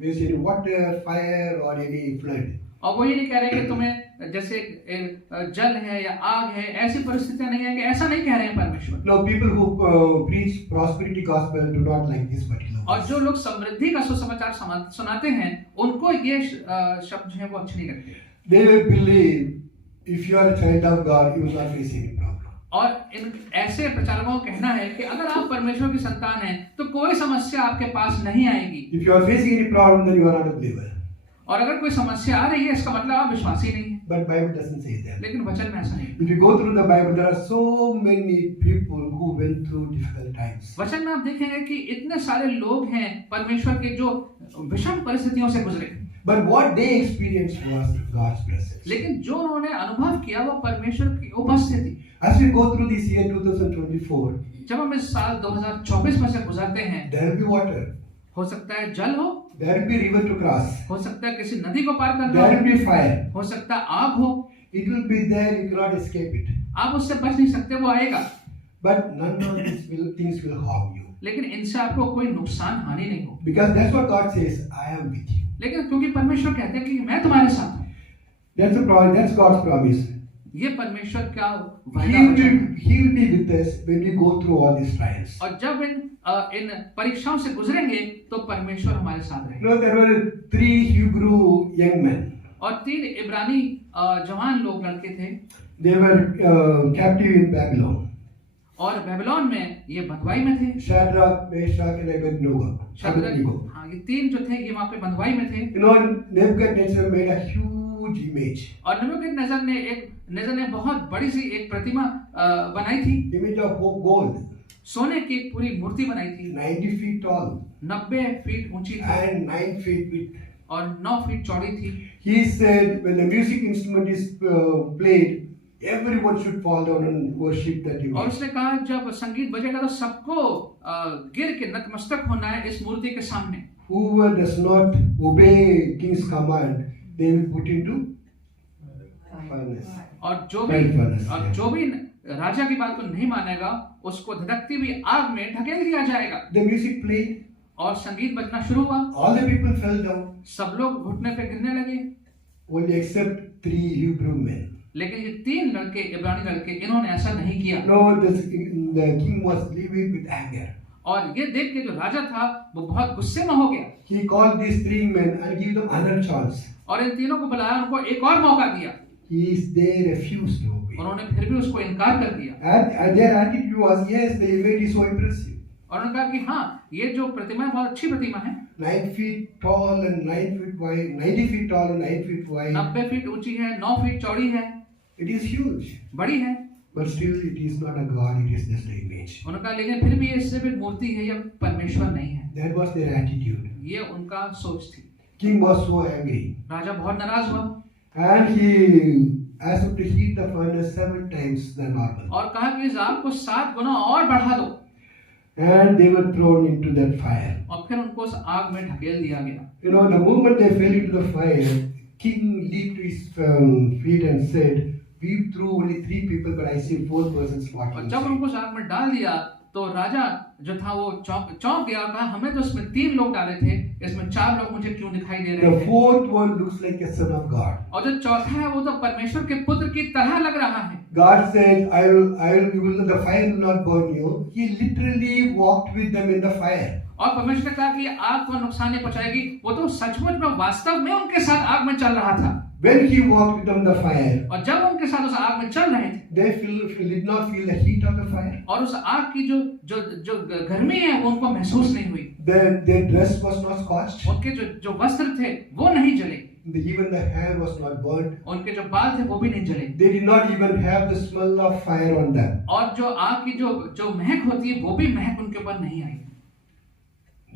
face any water, fire, or any flood. और वो ये नहीं कह रहे कि तुम्हें जैसे जल है या आग है, ऐसी परिस्थितियां नहीं आएंगी, ऐसा नहीं कह रहे हैं परमेश्वर। Now, people who preach prosperity gospel do not like this particular और verse. जो लोग समृद्धि का सुसमाचार सुनाते हैं, उनको ये शब्द जो है वो अच्छे नहीं लगते। They will believe if you are a child of God, you will not face any problem. और इन ऐसे प्रचारकों का कहना है कि अगर आप परमेश्वर की संतान हैं, तो कोई समस्या आपके पास नहीं आएगी। If you are facing any problem, then you are not a believer. और अगर कोई समस्या आ रही है, इसका मतलब आप विश्वासी नहीं है। But Bible doesn't say that. लेकिन वचन में ऐसा नहीं। If you go through the Bible, there are so many people who went through difficult times. वचन में आप देखेंगे कि इतने सारे लोग हैं परमेश्वर के जो विषम परिस्थितियों से गुजरे, But what they experienced was God's presence. लेकिन जो उन्होंने अनुभव किया वो परमेश्वर की उपस्थिति। As we go through this year 2024, जब हम इस साल 2024 में से गुजरते हैं, there will be water, हो सकता है जल हो, there will be river to cross, हो सकता है किसी नदी को पार करना there will हो, be fire. हो सकता है आग हो, It will be there, you cannot escape it. आप उससे बच नहीं सकते, वो आएगा। But none of these things will harm you. लेकिन इनसे आपको कोई नुकसान हानि नहीं हो। Because that's what God says, I am with you. लेकिन क्योंकि परमेश्वर कहते हैं कि मैं तुम्हारे साथ हूँ, That's God's promise. ये परमेश्वर का He वायदा will, वचन है। he will be with us when we go through all these trials. और जब इन परीक्षाओं से गुजरेंगे तो परमेश्वर हमारे साथ रहेंगे। You know, there were 3 Hebrew young men. और 3 इब्रानी जवान लोग लड़के थे, They were captive in Babylon. और बेबीलोन में ये बंधुआई में थे। Shadrach, Meshach, and Abednego. Abednego. हाँ, ये 3 जो थे ये वहाँ पे बंधुआई में थे। You know, Nebuchadnezzar made a huge image. और नबूकदनेस्सर ने बहुत बड़ी सी एक प्रतिमा बनाई थी, Image of gold, सोने की एक पूरी मूर्ति बनाई थी, 90 feet tall 90 फीट ऊंची थी and 9 feet width. और 9 फीट चौड़ी थी। He said when the music instrument is played, everyone should fall down and worship that और image. उसने कहा जब संगीत बजेगा तो सबको गिर के नतमस्तक होना है इस मूर्ति के सामने। Whoever does not obey king's command, they will put into furnace. और Furnace, yeah. जो भी राजा की बात को नहीं मानेगा, उसको धधकती हुई आग में ढकेल दिया जाएगा। The music played, और संगीत बजना शुरू हुआ, all the people fell down, सब लोग घुटने पे गिरने लगे, only except 3 Hebrew men. लेकिन ये 3 लड़के, इब्रानी लड़के, इन्होंने ऐसा नहीं किया। No, the king was living with anger. और ये देख के जो राजा था वो बहुत गुस्से में हो गया, He called these 3 men and gave them another chance. और इन तीनों को बुलाया, उनको एक और मौका दिया। They refused to obey. उन्होंने फिर भी उसको इनकार कर दिया And their attitude was, yes, the image is so impressive. और उन्होंने कहा कि हाँ, ये जो प्रतिमा है बहुत अच्छी प्रतिमा है, 9 feet tall and 9 feet wide, 90 feet tall and 9 feet wide. 90 feet ऊंची है, 9 फीट चौड़ी है, It is huge. बड़ी है। But still, it is not a god, it is just an image. उन्होंने कहा लेकिन फिर भी ये सिर्फ एक मूर्ति है, ये परमेश्वर नहीं है। That was their attitude. ये उनका सोच थी। King was so angry. राजा बहुत नाराज हुआ And he asked him to heat the furnace 7 times than normal. और कहा कि इस आग को 7 गुना और बढ़ा दो, And they were thrown into that fire. और फिर उनको उस आग में ढकेल दिया गया। You know, the moment they fell into the fire, king leaped to his feet and said, "We threw only 3 people, but I see 4 persons और walking." जब उनको उस आग में डाल दिया तो राजा जो था वो चौंक गया और कहा हमें तो इसमें 3 लोग डाले थे, इसमें 4 लोग मुझे क्यों दिखाई दे रहे The थे। fourth one looks like a son of God. और जो चौथा है वो तो परमेश्वर के पुत्र की तरह लग रहा है। God said, the fire will not burn you. He literally walked with them in the fire. और परमेश्वर ने कहा कि आग को नुकसान नहीं पहुंचाएगी, वो तो सचमुच में वास्तव में उनके साथ आग में चल रहा था। When he walked with them in the fire, और जब उनके साथ उस आग में चल रहे थे, they did not feel the heat of the fire. और उस आग की जो गर्मी है वो उनको महसूस नहीं हुई। Their dress was not scorched. उनके जो वस्त्र थे वो नहीं जले, Even the hair was not burnt. उनके जो बाल थे वो भी नहीं जले, They did not even have the smell of fire on them. और जो आग की जो महक होती है वो भी महक उनके ऊपर नहीं आई।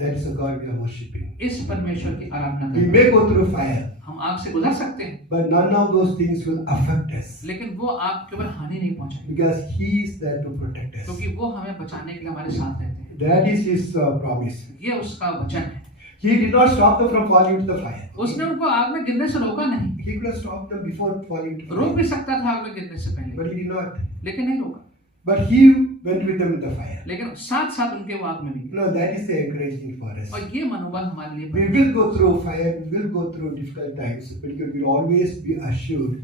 That is the God we are worshipping. इस परमेश्वर की आराधना We करें। may go through fire, हम आग से गुजर सकते हैं, but none of those things will affect us लेकिन वो आग के ऊपर हानि नहीं पहुंचाएगी, because He is there to protect us. क्योंकि वो हमें बचाने के लिए हमारे साथ रहते हैं। That is His promise. ये उसका वचन है। He did not stop them from falling into the fire. उसने उनको आग में गिरने से रोका नहीं, He could have stopped them before falling into the रोक भी fire, सकता था आग में गिरने से पहले, but He did not. लेकिन नहीं रोका। But He went with them in the fire. लेकिन साथ साथ उनके वो आग में भी गए। No, that is the encouraging for us. और ये मनोबल हमारे लिए We will go through fire, we will go through difficult times, but we will always be assured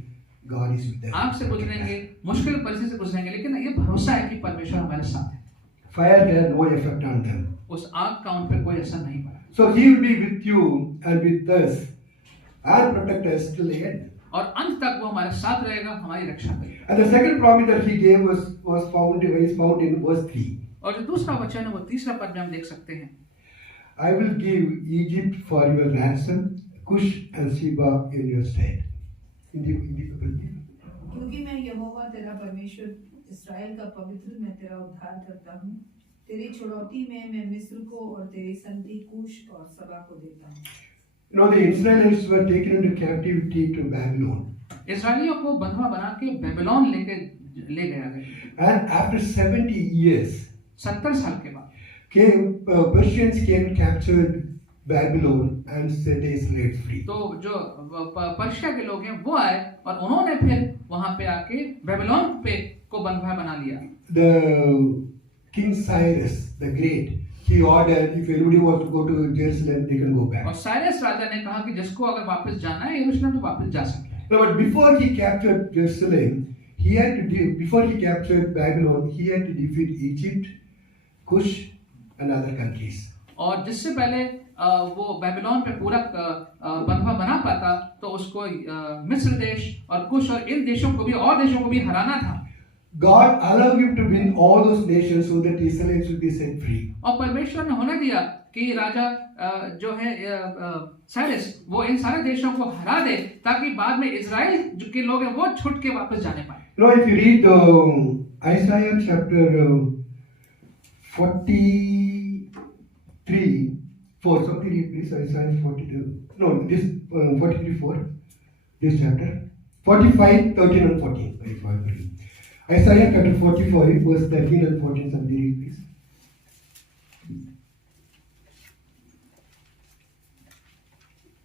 God is with us. आग से गुजरेंगे, मुश्किल परिस्थिति से गुजरेंगे, लेकिन ये भरोसा है कि परमेश्वर हमारे साथ है। Fire had no effect on them. उस आग का उन पर कोई असर नहीं पड़ा, So He will be with you and with us and protect us till the end. और अंत तक वो हमारे साथ रहेगा, हमारी रक्षा करेगा। And the second promise that He gave was found in verse 3. और जो दूसरा वचन है वो तीसरा पद में हम देख सकते हैं, I will give Egypt for your ransom, Cush and Sheba in your stead. क्योंकि मैं यहोवा तेरा परमेश्वर इस्राएल का पवित्र मैं तेरा उद्धार करता हूँ। तेरी छुड़ौती में मैं मिस्र को और तेरी संगति कूश और सबा को देता हूँ। You know, the Israelites were taken into captivity to Babylon. इस्राएलियों को बंधुआ बना के बेबीलोन ले गया गया। And after 70 years, 70 साल के बाद Persians came, captured Babylon and set the slaves free. तो जो पर्शिया के लोग हैं वो आए और उन्होंने फिर वहां पे आके बेबीलोन पे को बंधुआ बना लिया। The King Cyrus the Great, he ordered if anybody wants to go to Jerusalem, they can go back. और साइरस राजा ने कहा कि जिसको अगर वापस जाना है यरूशलेम तो वापस जा सकता है। No, but before he captured Jerusalem, before he captured Babylon, he had to defeat Egypt, Cush, and other countries. और जिससे पहले वो बेबीलोन पे पूरा बंधुआ बना पाता तो उसको मिस्र देश और कुश और इन देशों को भी और देशों को भी हराना था। God allowed him to win all those nations so that Israelites would be set free. और परमेश्वर ने होने दिया कि राजा जो है साइरस वो इन सारे देशों को हरा दे ताकि बाद में इजराइल के लोग हैं वो छुट के वापस जाने पाए। You know, if you read Isaiah chapter 43:4, something read please, Isaiah 42. No, this 43:4, this chapter 45:13 and 14. Isaiah chapter 44, verse 13 and 14. Somebody read please.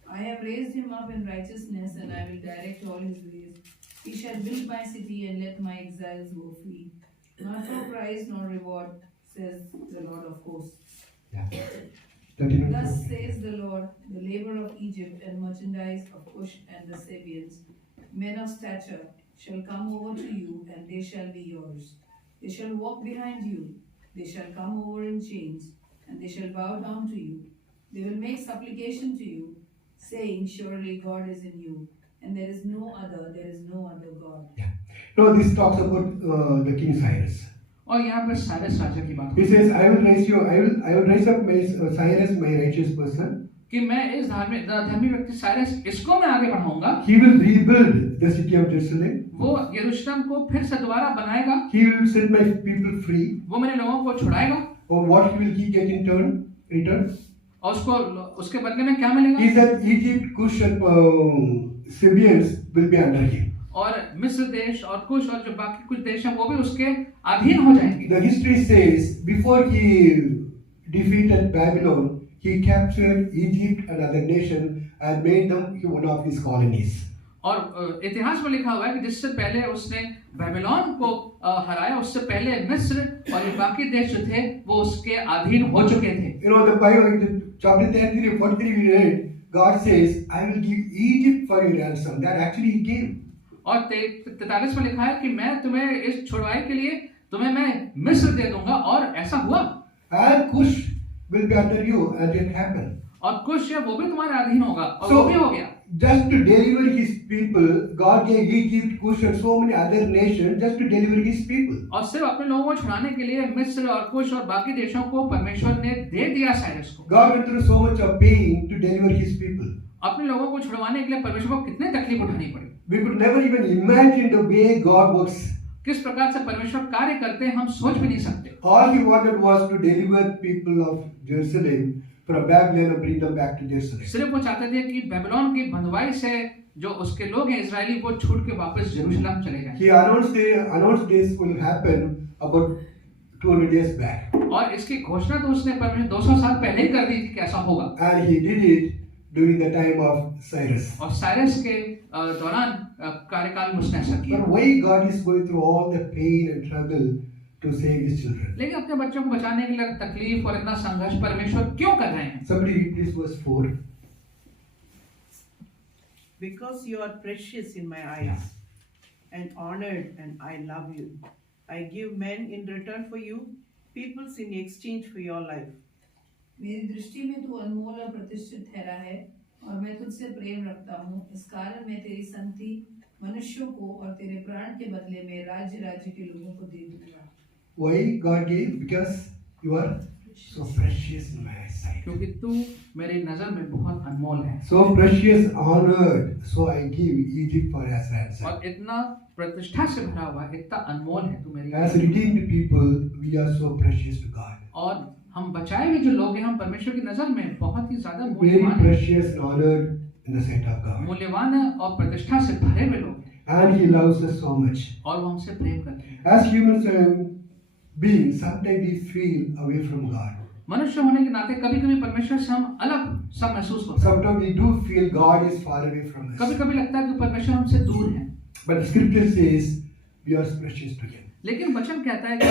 I have raised him up in righteousness, and I will direct all his ways. He shall build my city and let my exiles go free. Not for price nor reward, says the Lord of hosts. Yeah. 13 and Thus 14. says the Lord, the labor of Egypt and merchandise of Cush and the Sabians, men of stature, shall come over to you, and they shall be yours. They shall walk behind you, they shall come over in chains, and they shall bow down to you. They will make supplication to you, saying, surely God is in you, and there is no other God. Yeah. No, this talks about the King Cyrus. और यहाँ पर साइरस राजा की बात He says, I will raise up my Cyrus, my righteous person. कि मैं इस धर्मी व्यक्ति साइरस इसको मैं आगे बढ़ाऊंगा। He will rebuild the city of Jerusalem. वो यरूशलेम को फिर से दोबारा बनाएगा। He will set my people free. वो मेरे लोगों को छुड़ाएगा। Or what will he get in return? और उसके बदले में क्या मिलेगा? Is that Egypt, Cush and Sabians will be under him. और मिस्र देश और कुश और जो बाकी कुछ देश हैं वो भी उसके अधीन हो जाएंगे। The history says before he defeated Babylon, he captured Egypt and other nations and made them one of his colonies. और इतिहास में लिखा हुआ है कि जिससे पहले उसने बेबीलोन को हराया, उससे पहले मिस्र और ये बाकी देश जो थे वो उसके अधीन हो चुके थे। You know, the Bible, in chapter 33, 43, we read, God says, I will give Egypt for your ransom. That actually He gave. और 43 में लिखा है कि मैं तुम्हें इस छुड़वाई के लिए तुम्हें मैं मिस्र दे दूंगा, और ऐसा हुआ। And Cush will be under you, and it happened. और कुछ है वो भी तुम्हारे अधीन होगा, और So, वो भी हो गया। just to deliver His people, God gave Egypt, Cush, and so many other nations just to deliver His people. और सिर्फ अपने लोगों को छुड़ाने के लिए मिस्र और कुश और बाकी देशों को परमेश्वर ने दे दिया साइरस को। God went through so much of pain to deliver His people. अपने लोगों को छुड़वाने के लिए परमेश्वर को कितने तकलीफ उठानी पड़ी। We could never even imagine the way God works. किस प्रकार से परमेश्वर कार्य करते हैं हम सोच भी नहीं सकते। All He wanted was to deliver people of Jerusalem from Babylon and bring them back to Jerusalem. सिर्फ वो चाहते थे कि बेबीलोन की बंधुआई से जो उसके लोग हैं इजरायली, वो छूट के वापस यरूशलेम चले जाएं। He announced this will happen about 200 years back. और इसकी घोषणा तो उसने परमेश्वर 200 साल पहले ही कर दी थी कि ऐसा होगा। And He did it during the time of Cyrus. और साइरस के दौरान कार्यकाल में उसने ऐसा किया। But why God is going through all the pain and struggle to save His children? लेकिन अपने बच्चों को बचाने के लिए तकलीफ और इतना संघर्ष परमेश्वर क्यों कर रहे हैं? Somebody read please verse 4. Because you are precious in my eyes and honored, and I love you. I give men in return for you, peoples in exchange for your life. मेरी दृष्टि में तू अनमोल और प्रतिष्ठित ठहरा है, और मैं तुझसे प्रेम रखता हूँ। इस कारण मैं तेरी संगति मनुष्यों को और तेरे प्राण के बदले में राज्य के लोगों को दे दूंगा। Why God gave? Because you are so precious in my sight. क्योंकि तू मेरी नजर में बहुत अनमोल है। So precious, honored. So I give Egypt for as ransom. और इतना प्रतिष्ठा से भरा हुआ है, इतना अनमोल है तू मेरी। As redeemed people, we are so precious to God. और हम बचाए हुए जो लोग हैं, हम परमेश्वर की नजर में बहुत ही ज्यादा Very मूल्यवान हैं। precious and honored in the sight of God. मूल्यवान है और प्रतिष्ठा से भरे हुए लोग हैं, And He loves us so much. और वो हमसे प्रेम करते हैं। As humans beings, sometimes we feel away from God. मनुष्य होने के नाते कभी कभी परमेश्वर से हम अलग सब महसूस होते हैं। Sometimes we do feel God is far away from us. कभी कभी लगता है कि परमेश्वर हमसे दूर है, But the scripture says we are precious to Him. लेकिन वचन कहता है कि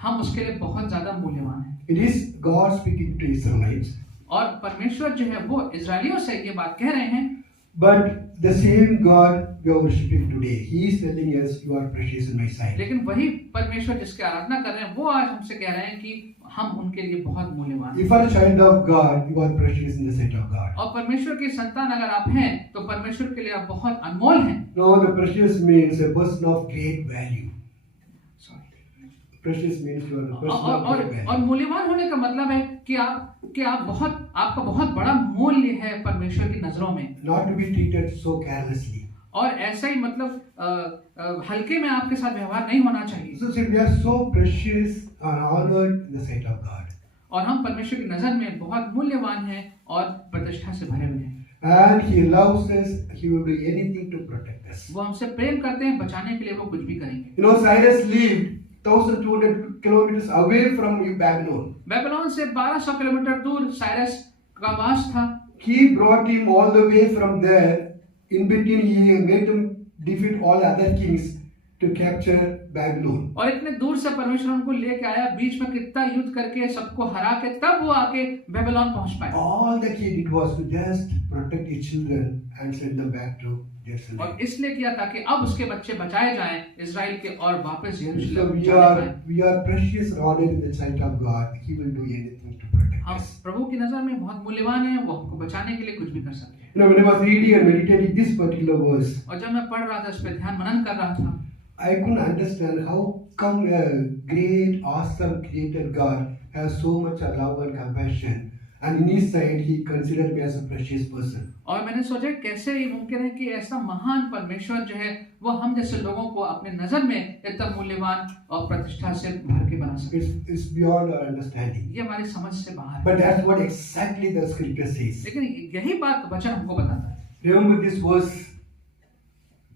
हम उसके लिए बहुत ज्यादा मूल्यवान हैं। It is God speaking to Israelites. और परमेश्वर जो है वो इजरायलियों से ये बात कह रहे हैं। But the same God we are worshiping today, He is telling us you are precious in my sight. लेकिन वही परमेश्वर जिसकी आराधना कर रहे हैं वो आज हमसे कह रहे हैं कि हम उनके लिए बहुत मूल्यवान हैं। If you are a child of God, you are precious in the sight of God. और परमेश्वर की संतान अगर आप हैं तो परमेश्वर के लिए आप बहुत अनमोल हैं। No, the precious means a person of great value. Precious means you are a person of great और value. मूल्यवान होने का मतलब है कि आपका बहुत बड़ा मूल्य है परमेश्वर की नजरों में। Not to be treated so carelessly. और ऐसा ही मतलब हल्के में आपके साथ व्यवहार नहीं होना चाहिए। So see, we are so precious and honored in the sight of God. और हम परमेश्वर की नजर में बहुत मूल्यवान हैं और प्रतिष्ठा से भरे हुए हैं। And He loves us. He will do anything to protect us. वो हमसे प्रेम करते हैं, बचाने के लिए वो कुछ भी करेंगे। You know, Cyrus lived 1,200 kilometers away from Babylon. Babylon से 1200 किलोमीटर दूर साइरस का वास था। He brought him all the way from there. In between, He made him defeat all other kings to capture Babylon. और इतने दूर से परमेश्वर उनको लेके आया, बीच में कितना युद्ध करके सबको हरा के तब वो आके बेबीलोन पहुंच पाए। All that he did was to just protect his children and send them back to Jerusalem. और इसलिए किया ताकि अब उसके बच्चे बचाए जाएं इजराइल के और वापस So यरूशलेम जाने पाएं। we are precious and honored in the sight of God. He will do anything to protect हम us. प्रभु की नजर में बहुत मूल्यवान हैं, वो हमको बचाने के लिए कुछ भी कर सकते हैं। You know, when I was reading and meditating this particular verse, और जब मैं पढ़ रहा था, इस पे ध्यान मनन कर रहा था, I couldn't understand how come a great, awesome creator God has so much love and compassion, and in His sight He considered me as a precious person. और मैंने सोचा कैसे ये मुमकिन है कि ऐसा महान परमेश्वर जो है वो हम जैसे लोगों को अपने नजर में इतना मूल्यवान और प्रतिष्ठा से भर के बना सके। It's beyond our understanding. ये हमारी समझ से बाहर है, But that's what exactly the scripture says. लेकिन यही बात वचन हमको बताता है। Remember this verse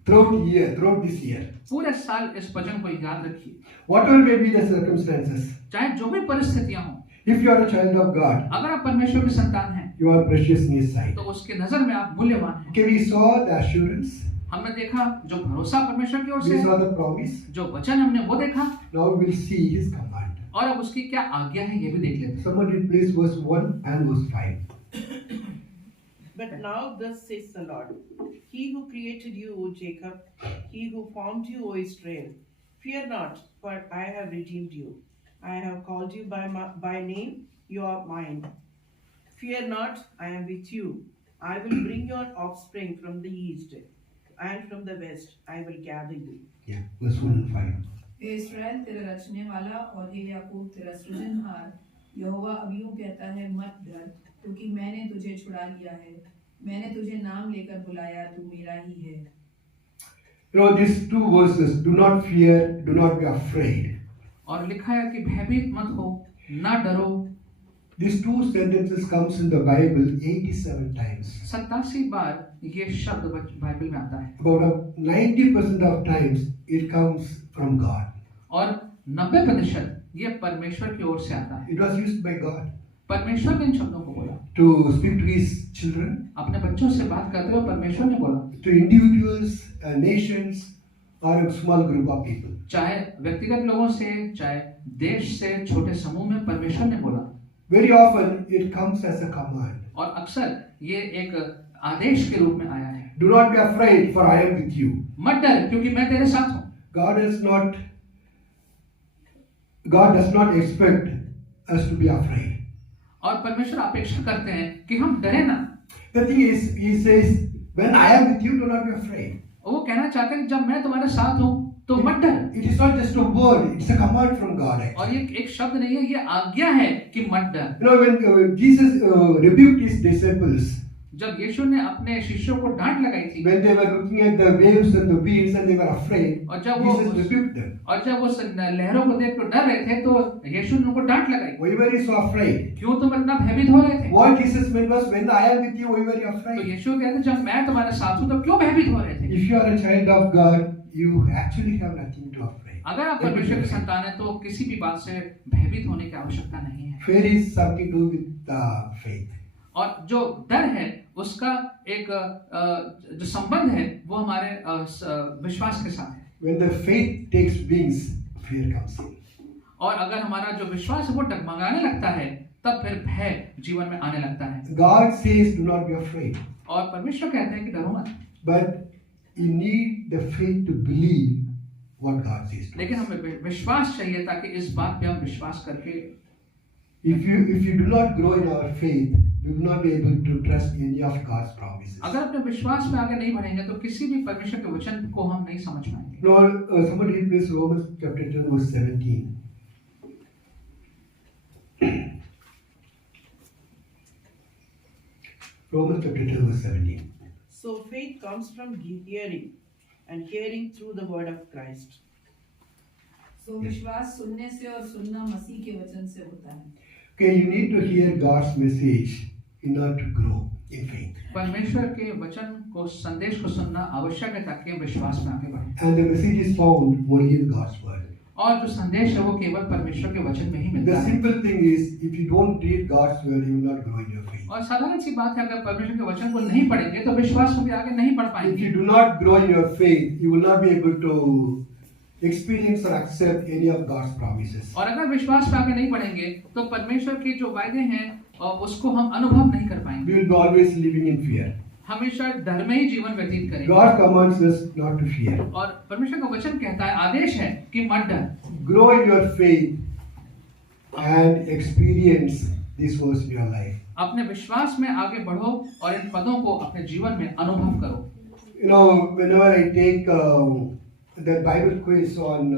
throughout this year. पूरे साल इस वचन को याद रखिए, Whatever may be the circumstances, चाहे जो भी परिस्थितियां हों, if you are a child of God, अगर आप परमेश्वर की संतान हैं you are precious in His sight. तो उसके नजर में आप मूल्यवान हैं। Okay, we saw the assurance, हमने देखा जो भरोसा परमेश्वर की ओर से We है, saw the promise. जो वचन हमने वो देखा, Now we will see his command. और अब उसकी क्या आज्ञा है ये भी देख लेते हैं। Someone replace verse 1 and verse 5. But now thus says the Lord, He who created you, O Jacob, He who formed you, O Israel, fear not, for I have redeemed you. I have called you by name, you are mine. Fear not, I am with you. I will bring your offspring from the east, and from the west I will gather you. Yeah, verse 1 and 5. हे इस्राएल तेरा रचने वाला और हे याकूब तेरा सृजनहार, यहोवा अब यूं कहता है, मत डर, क्योंकि मैंने तुझे छुड़ा लिया है, मैंने तुझे नाम लेकर बुलाया, तू मेरा ही है। You know, these two verses, do not fear, do not be afraid. और लिखा है कि भयभीत मत हो, ना डरो। These two sentences comes in the Bible 87 times. 87 बार ये शब्द बाइबल में आता है, About 90% of times it comes from God. और 90% ये परमेश्वर की ओर से आता है। It was used by God परमेश्वर ने इन शब्दों को बोला, to speak to his children, अपने बच्चों से बात करते हुए परमेश्वर ने बोला, to individuals, nations, or a small group of people. चाहे व्यक्तिगत लोगों से, चाहे देश से, छोटे समूह में परमेश्वर ने बोला। Very often it comes as a command. और अक्सर ये एक आदेश के रूप में आया है, Do not be afraid, for I am with you. मत डर क्योंकि मैं तेरे साथ हूँ। God does not expect us to be afraid. और परमेश्वर अपेक्षा करते हैं कि हम डरे ना। The thing is, he says, when I am with you, do not be afraid. वो कहना चाहते हैं कि जब मैं तुम्हारे साथ हूँ तो मत डर। It is not just a word, it's a command from God. Actually. और ये एक शब्द नहीं है, ये आज्ञा है कि मत डर। You know, when Jesus rebuked his disciples, जब यीशु ने अपने शिष्यों को डांट लगाई थी, when they were looking at the waves and the winds and they were afraid, और जब वो Jesus rebuked them. और जब वो लहरों को देख कर डर रहे थे तो यीशु ने उनको डांट लगाई। Why were you so afraid? क्यों तुम इतना भयभीत हो रहे थे? What Jesus meant was, when I am with you, why were you तो afraid? यीशु कहते जब मैं तुम्हारे साथ हूँ तो क्यों भयभीत हो रहे थे? If you are a child of God, you actually have nothing to afraid. अगर आप परमेश्वर की संतान हैं तो किसी भी बात से भयभीत होने की आवश्यकता नहीं है। Fear is something to do with faith. और जो डर है उसका एक जो संबंध है वो हमारे विश्वास के साथ है। When the faith takes wings, fear comes in. और अगर हमारा जो विश्वास है वो डगमगाने लगता है तब फिर भय जीवन में आने लगता है। God says, do not be afraid. और परमेश्वर कहते हैं कि डरो मत। But you need the faith to believe what God says to लेकिन us. हमें विश्वास चाहिए ताकि इस बात पे हम विश्वास करके, If you do not grow in our faith, we will not be able to trust any of God's promises. अगर अपने विश्वास में आगे नहीं बढ़ेंगे तो किसी भी परमेश्वर के वचन को हम नहीं समझ पाएंगे। Lord, somebody read please Romans chapter 10 verse 17. Romans chapter 10 verse 17. So faith comes from hearing, and hearing through the word of Christ. सो विश्वास सुनने से और सुनना मसीह के वचन से होता है। Okay, you need to hear God's message in order to grow in faith. परमेश्वर के वचन को, संदेश को सुनना आवश्यक है ताकि विश्वास में आगे बढ़े। And the message is found only in God's word. और जो संदेश है वो केवल परमेश्वर के वचन में ही मिलता The है। simple thing is, if you don't read God's word, you will not grow in your faith. और साधारण सी बात है, अगर परमेश्वर के वचन को नहीं पढ़ेंगे तो विश्वास में भी आगे नहीं बढ़ If पाएंगे। you do not grow in your faith, you will not be able to experience or accept any of God's promises. और अगर विश्वास में आगे नहीं बढ़ेंगे तो परमेश्वर के जो वायदे हैं उसको हम अनुभव नहीं कर पाएंगे। We will be always living in fear. हमेशा डर में ही जीवन व्यतीत करेंगे। God commands us not to fear. और परमेश्वर का वचन कहता है, आदेश है कि मत डर। Grow in your faith and experience this verse in your life. अपने विश्वास में आगे बढ़ो और इन पदों को अपने जीवन में अनुभव करो। You know, whenever I take that Bible quiz on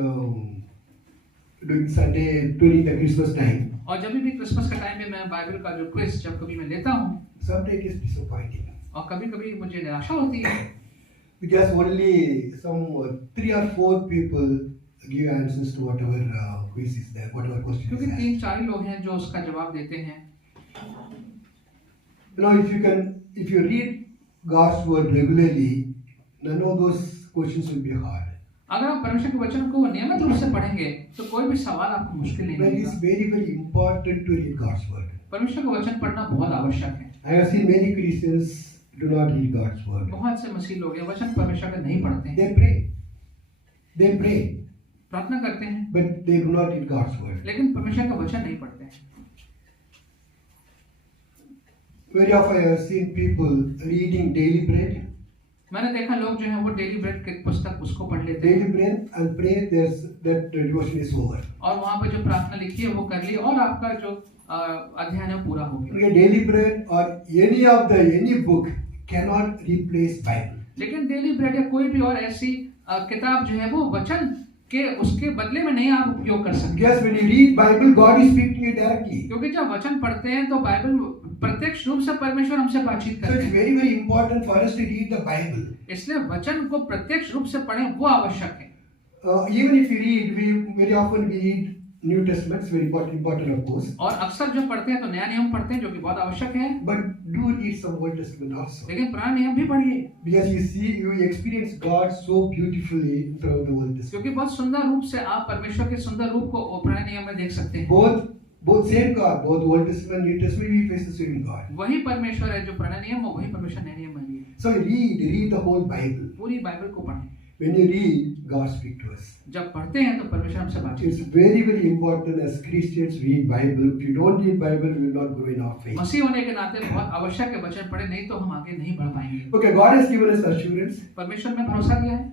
during Sunday during the Christmas time, और जब भी क्रिसमस के टाइम में मैं बाइबल का जो क्विज जब कभी मैं लेता हूँ, sometimes it is disappointing और कभी-कभी मुझे निराशा होती है because only some 3 or 4 people give answers to whatever quiz is there, whatever question क्योंकि is asked. 3-4 लोग हैं जो उसका जवाब देते हैं। You know, if you read God's word regularly, none of those questions will be hard. अगर आप परमेश्वर के वचन को नियमित रूप से पढ़ेंगे तो कोई भी सवाल आपको मुश्किल नहीं But it is लगेगा। very, very important to read God's word. परमेश्वर का वचन पढ़ना बहुत आवश्यक है। I have seen many Christians do not read God's word. बहुत से मसीह लोग हैं वचन परमेश्वर का नहीं पढ़ते हैं, They pray, प्रार्थना करते हैं, but they do not read God's word. लेकिन परमेश्वर का वचन नहीं पढ़ते हैं। Very often I have seen people reading daily bread. मैंने देखा लोग जो है वो डेली ब्रेड की पुस्तक उसको पढ़ लेते हैं Daily bread and pray, that devotion is over. और वहाँ पे जो प्रार्थना लिखी है वो कर ली और आपका जो अध्ययन है पूरा हो गया। Okay, daily bread or any book cannot replace Bible. लेकिन डेली ब्रेड या कोई भी और ऐसी किताब जो है वो वचन के उसके बदले में नहीं आप उपयोग कर सकते। Yes, when you read Bible, God is speaking to you directly. क्योंकि जब वचन पढ़ते हैं तो बाइबल प्रत्यक्ष रूप से परमेश्वर हमसे बातचीत So करते it's हैं, very, very important for us to read the Bible. इसलिए वचन को प्रत्यक्ष रूप से पढ़ें वो आवश्यक है। Even if we read, very often we read New Testament, it's very important of course. और अक्सर जो पढ़ते हैं तो नया नियम पढ़ते हैं जो कि बहुत आवश्यक है, But do read some Old Testament also. लेकिन पुराना नियम भी पढ़िए Because you experience God so beautifully throughout the Old Testament. क्योंकि बहुत सुंदर रूप से आप परमेश्वर के सुंदर रूप को पुराने नियम में देख सकते हैं। Both same God, both Old Testament, New Testament, we face the same God. वही परमेश्वर है जो पुराने नियम है, वही परमेश्वर नए नियम में भी है। So read the whole Bible. पूरी बाइबल को पढ़ें। When you read, God speaks to us. जब पढ़ते हैं तो परमेश्वर हमसे बातचीत It's very, very important as Christians read Bible. If you don't read Bible, we will not grow in our faith. मसीह होने के नाते बहुत आवश्यक है वचन पढ़े, नहीं तो हम आगे नहीं बढ़ पाएंगे। Okay, God has given us assurance. परमेश्वर में भरोसा दिया है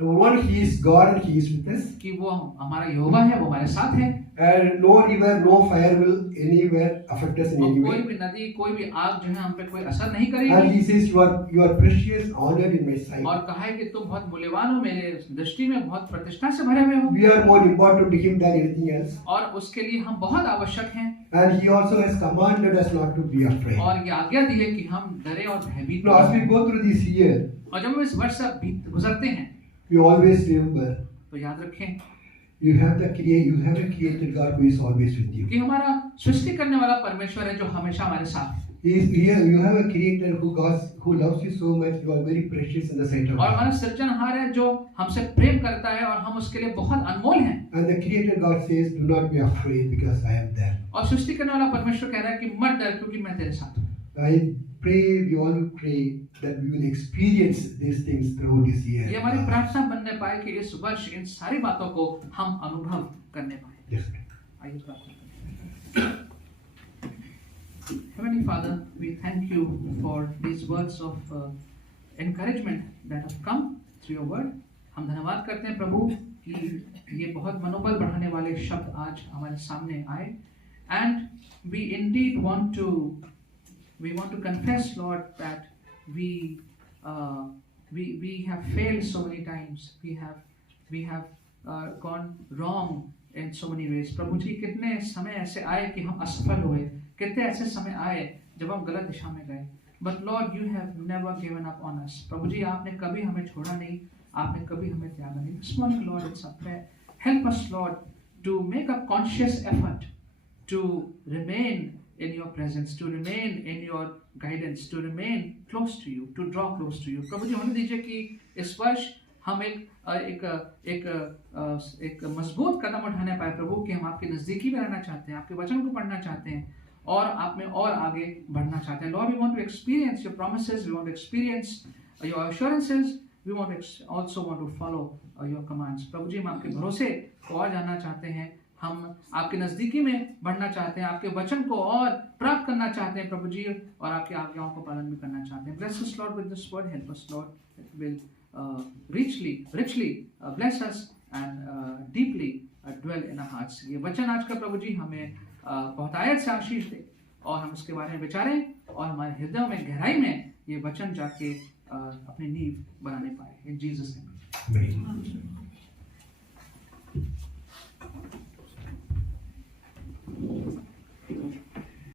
Number one, He is God and He is with us. कि वो हमारा यहोवा है, वो हमारे साथ है And no river, no fire will anywhere affect us in और any कोई way. भी नदी, कोई भी आग जो है हम पे कोई असर नहीं And करेगी। He says, you are precious, honored in my sight. और कहा है कि तुम बहुत मूल्यवान हो, मेरे दृष्टि में बहुत प्रतिष्ठा से भरे हुए हो We are more important to Him than anything else. और उसके लिए हम बहुत आवश्यक हैं। And He also has commanded us not to be afraid. और ये आज्ञा दी है कि हम डरे और भयभीत Now, as we न हों। go through this year, और जब हम इस वर्ष से गुजरते हैं we always remember तो याद रखें you have a created God who is always with you. कि हमारा सृष्टि करने वाला परमेश्वर है जो हमेशा हमारे साथ है You have a creator who loves you so much. You are very precious in the sight of और हमारा God. सृजनहार है जो हमसे प्रेम करता है और हम उसके लिए बहुत अनमोल हैं। And the creator God says, do not be afraid because I am there. और सृष्टि करने वाला परमेश्वर कह रहा है कि मत डर क्योंकि मैं तेरे साथ हूँ। I pray, we all pray that we will experience these things throughout this year. ये हमारी प्रार्थना बनने पाए कि इस वर्ष इन सारी बातों को हम अनुभव करने पाए। Yes. आइए प्रार्थना करें। Heavenly Father, we thank you for these words of encouragement that have come through your word. हम धन्यवाद करते हैं प्रभु कि ये बहुत मनोबल बढ़ाने वाले शब्द आज हमारे सामने आए। And we indeed want to confess, Lord, that we have failed so many times. We have gone wrong in so many ways. प्रभु जी कितने समय ऐसे आए कि हम असफल हुए, कितने ऐसे समय आए जब हम गलत दिशा में गए। But Lord, you have never given up on us. प्रभु जी आपने कभी हमें छोड़ा नहीं, आपने कभी हमें त्यागा नहीं। This morning, Lord, it's a prayer. Help us, Lord, to make a conscious effort to remain in your presence, to remain in your guidance, to remain close to you, to draw close to you. प्रभु जी होने दीजिए कि इस वर्ष हम एक मजबूत कदम उठाने पाए प्रभु कि हम आपके नज़दीकी में रहना चाहते हैं, आपके वचन को पढ़ना चाहते हैं और आप में और आगे बढ़ना चाहते हैं। Lord, we want to experience your promises, we want to experience your assurances, we also want to follow your commands. प्रभु जी हम आपके भरोसे को और जानना चाहते हैं, हम आपके नज़दीकी में बढ़ना चाहते हैं, आपके वचन को और प्राप्त करना चाहते हैं प्रभु जी और आपकी आज्ञाओं को पालन भी करना चाहते हैं। Bless us, Lord, with this word. Help us, Lord, that will richly bless us and deeply dwell in our hearts. ये वचन आज का प्रभु जी हमें बहुत आयत से आशीष दे और हम इसके बारे में विचारें और हमारे हृदय में गहराई में ये वचन जाके अपनी नींव बनाने पाए। In Jesus' name. Amen.